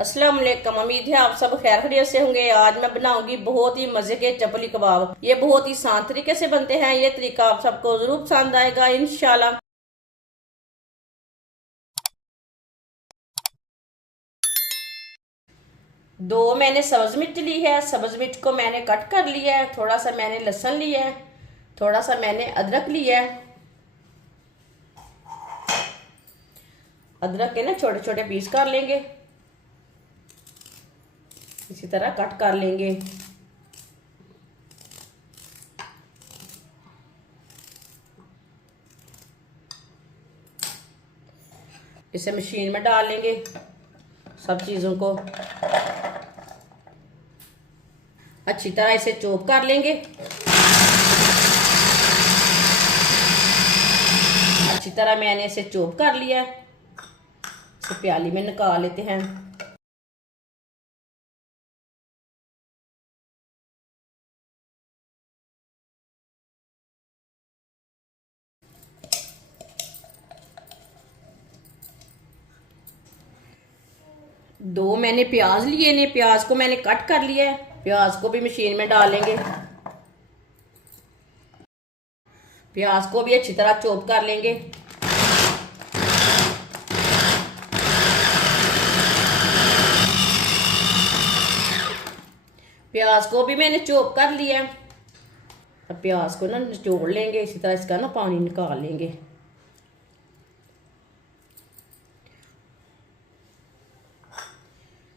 अस्सलाम वालेकुम। उम्मीद है आप सब खैर खैरियत से होंगे। आज मैं बनाऊंगी बहुत ही मजे के चपली कबाब। ये बहुत ही आसान तरीके से बनते हैं। ये तरीका आप सबको जरूर पसंद आएगा इंशाल्लाह। दो मैंने सब्ज मिर्च ली है। सब्ज मिर्च को मैंने कट कर लिया है। थोड़ा सा मैंने लहसुन लिया है। थोड़ा सा मैंने अदरक लिया है। अदरक के ना छोटे छोटे पीस कर लेंगे। इसी तरह कट कर लेंगे। इसे मशीन में डाल लेंगे सब चीज़ों को। अच्छी तरह इसे चॉप कर लेंगे। अच्छी तरह मैंने इसे चॉप कर लिया। इसे प्याली में निकाल लेते हैं। दो मैंने प्याज लिए ने। प्याज को मैंने कट कर लिया है। प्याज को भी मशीन में डालेंगे। प्याज को भी अच्छी तरह चॉप कर लेंगे। प्याज को भी मैंने चॉप कर लिया। अब प्याज को ना निचोड़ लेंगे। इसी तरह इसका ना पानी निकाल लेंगे।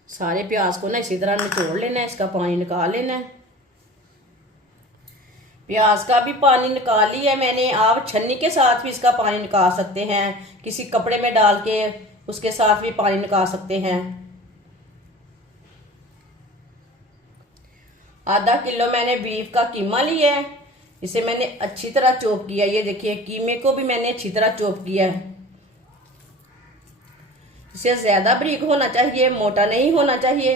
सारे प्याज को ना इसी तरह निचोड़ लेना है। इसका पानी निकाल लेना है। प्याज का भी पानी निकाल लिया है मैंने। आप छन्नी के साथ भी इसका पानी निकाल सकते हैं। किसी कपड़े में डाल के उसके साथ भी पानी निकाल सकते हैं। आधा किलो मैंने बीफ का कीमा लिया है। इसे मैंने अच्छी तरह चॉप किया। ये देखिए कीमे को भी मैंने अच्छी तरह चॉप किया है। इसे ज्यादा बारीक होना चाहिए, मोटा नहीं होना चाहिए।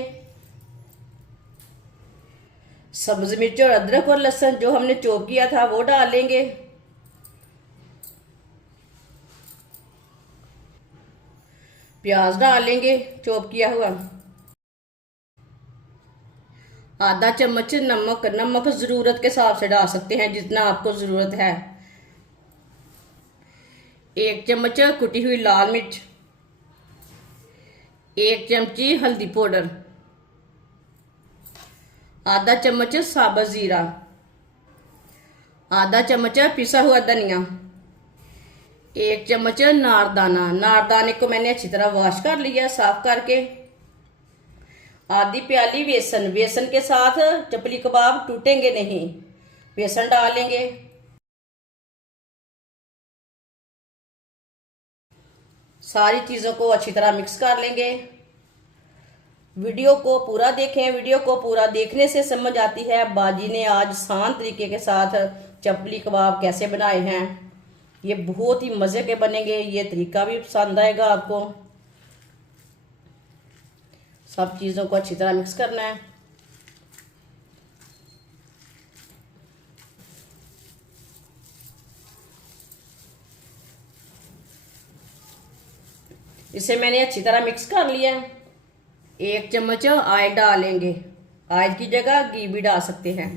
सब्ज मिर्च और अदरक और लहसुन जो हमने चॉप किया था वो डाल लेंगे। प्याज डाल लेंगे चॉप किया हुआ। आधा चम्मच नमक। नमक जरूरत के हिसाब से डाल सकते हैं जितना आपको जरूरत है। एक चम्मच कुटी हुई लाल मिर्च। एक चमची हल्दी पाउडर। आधा चम्मच साबुत जीरा। आधा चम्मच पिसा हुआ धनिया। एक चम्मच नारदाना। नारदाने को मैंने अच्छी तरह वॉश कर लिया साफ करके। आधी प्याली बेसन। बेसन के साथ चपली कबाब टूटेंगे नहीं। बेसन डालेंगे। सारी चीजों को अच्छी तरह मिक्स कर लेंगे। वीडियो को पूरा देखें। वीडियो को पूरा देखने से समझ आती है बाजी ने आज आसान तरीके के साथ चपली कबाब कैसे बनाए हैं। ये बहुत ही मजे के बनेंगे। ये तरीका भी पसंद आएगा आपको। सब चीजों को अच्छी तरह मिक्स करना है। इसे मैंने अच्छी तरह मिक्स कर लिया। एक चम्मच ऑयल डालेंगे। ऑयल की जगह घी भी डाल सकते हैं।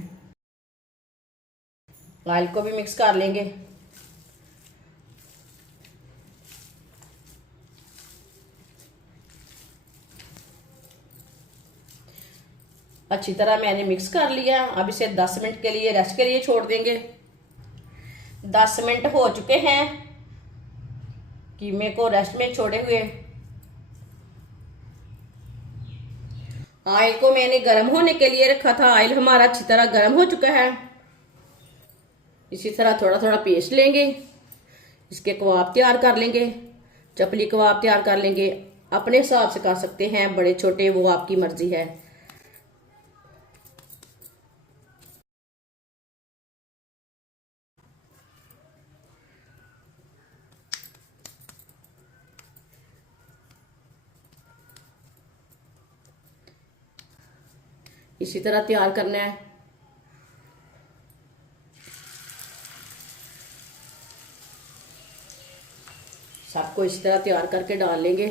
ऑयल को भी मिक्स कर लेंगे। अच्छी तरह मैंने मिक्स कर लिया। अब इसे 10 मिनट के लिए रेस्ट के लिए छोड़ देंगे। 10 मिनट हो चुके हैं कीमे को रेस्ट में छोड़े हुए। ऑयल को मैंने गर्म होने के लिए रखा था। ऑयल हमारा अच्छी तरह गर्म हो चुका है। इसी तरह थोड़ा थोड़ा पेस्ट लेंगे। इसके कबाब तैयार कर लेंगे। चपली कबाब तैयार कर लेंगे। अपने हिसाब से कर सकते हैं, बड़े छोटे वो आपकी मर्जी है। इसी तरह तैयार करना है। सबको इसी तरह तैयार करके डाल लेंगे।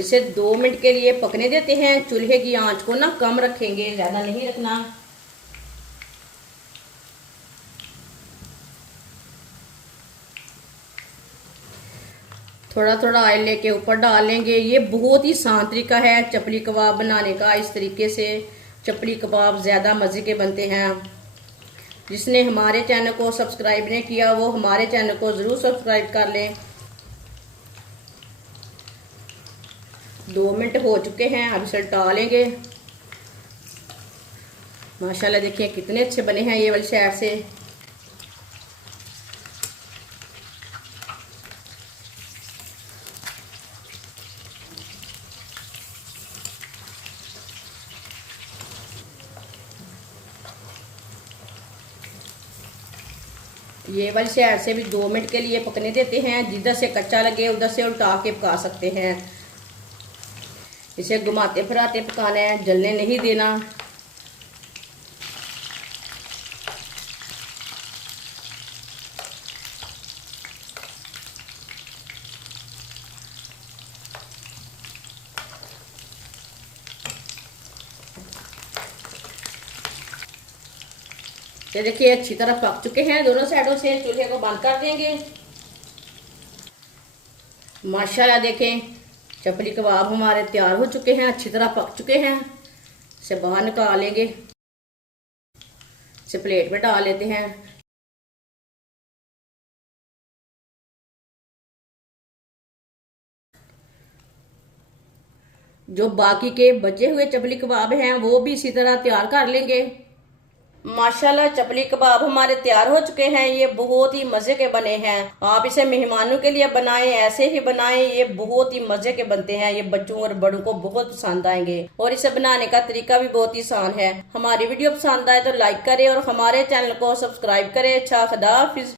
इसे 2 मिनट के लिए पकने देते हैं। चूल्हे की आंच को ना कम रखेंगे, ज़्यादा नहीं रखना। थोड़ा थोड़ा ऑयल लेके ऊपर डालेंगे। ये बहुत ही आसान तरीका है चपली कबाब बनाने का। इस तरीके से चपली कबाब ज़्यादा मज़े के बनते हैं। जिसने हमारे चैनल को सब्सक्राइब नहीं किया वो हमारे चैनल को ज़रूर सब्सक्राइब कर लें। 2 मिनट हो चुके हैं, अब इसे डालेंगे। माशाल्लाह देखिए कितने अच्छे बने हैं ये वाली साइड से। ये वाली साइड से भी 2 मिनट के लिए पकने देते हैं। जिधर से कच्चा लगे उधर से उल्टा के पका सकते हैं। इसे घुमाते फिराते पकाना है, जलने नहीं देना। ये देखिए अच्छी तरह पक चुके हैं दोनों साइडों से। चूल्हे को बंद कर देंगे। माशाल्लाह देखें चपली कबाब हमारे तैयार हो चुके हैं, अच्छी तरह पक चुके हैं। इसे बाहर निकालेंगे, इसे प्लेट में डाल लेते हैं। जो बाकी के बचे हुए चपली कबाब हैं वो भी इसी तरह तैयार कर लेंगे। माशाल्लाह चपली कबाब हमारे तैयार हो चुके हैं। ये बहुत ही मजे के बने हैं। आप इसे मेहमानों के लिए बनाएं, ऐसे ही बनाएं। ये बहुत ही मजे के बनते हैं। ये बच्चों और बड़ों को बहुत पसंद आएंगे और इसे बनाने का तरीका भी बहुत ही आसान है। हमारी वीडियो पसंद आए तो लाइक करें और हमारे चैनल को सब्सक्राइब करें। अच्छा, खुदा हाफिज।